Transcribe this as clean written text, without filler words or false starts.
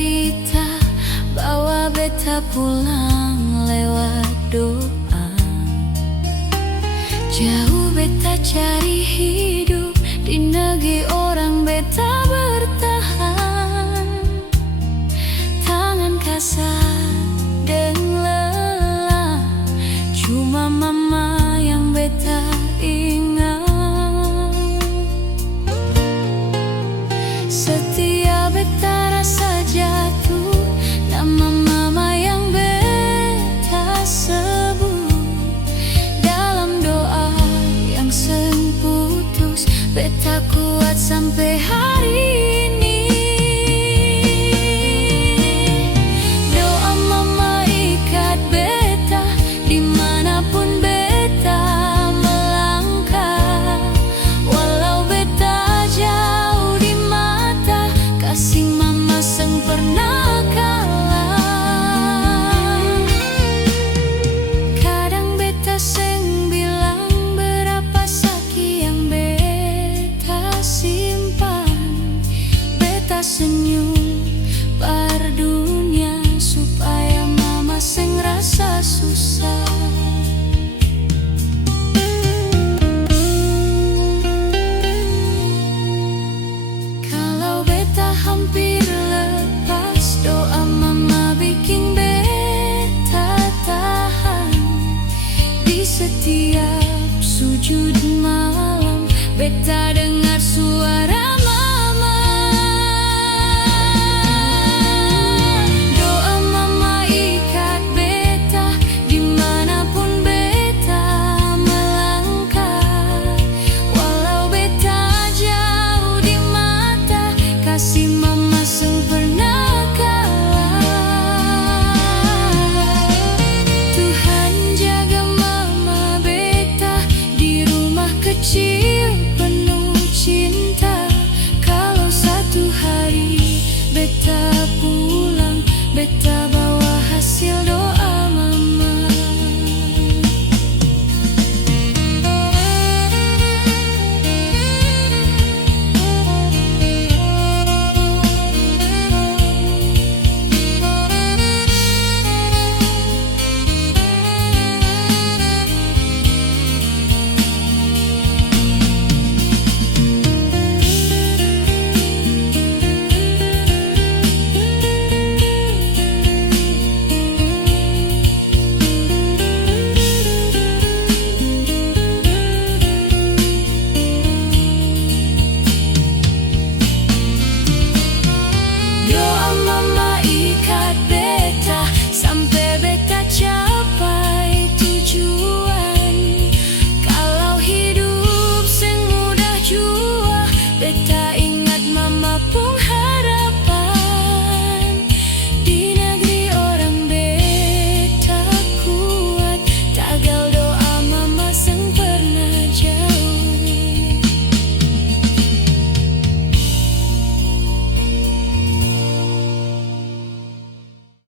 cerita bawa beta pulang lewat doa. Jauh beta cari hidup di negeri orang, beta bertahan. Tangan kasar dan lelah, cuma mama yang beta ingat. Setiap beta rasa jatuh, nama mama yang beta sebut. Dalam doa yang seng putus, beta kuat sampai hari ini. Doa mama ikat beta dimanapun beta melangkah. Walau beta jauh di mata, kasih mama seng pernah kalah. Kadang beta seng bilang berapa sakit yang beta simpan. Beta senyum par dunia supaya mama seng rasa susah. Kalau beta hampir lepas, doa mama bikin beta tahan. Di setiap sujud malam, beta dengar suara mama. Doa mama ikat beta dimanapun beta melangkah. Walau beta jauh di mata, kasih mama seng pernah kalah. Tuhan jaga mama beta di rumah kecil penuh cinta. Kalau satu hari beta pulang, beta bawa hasil doa.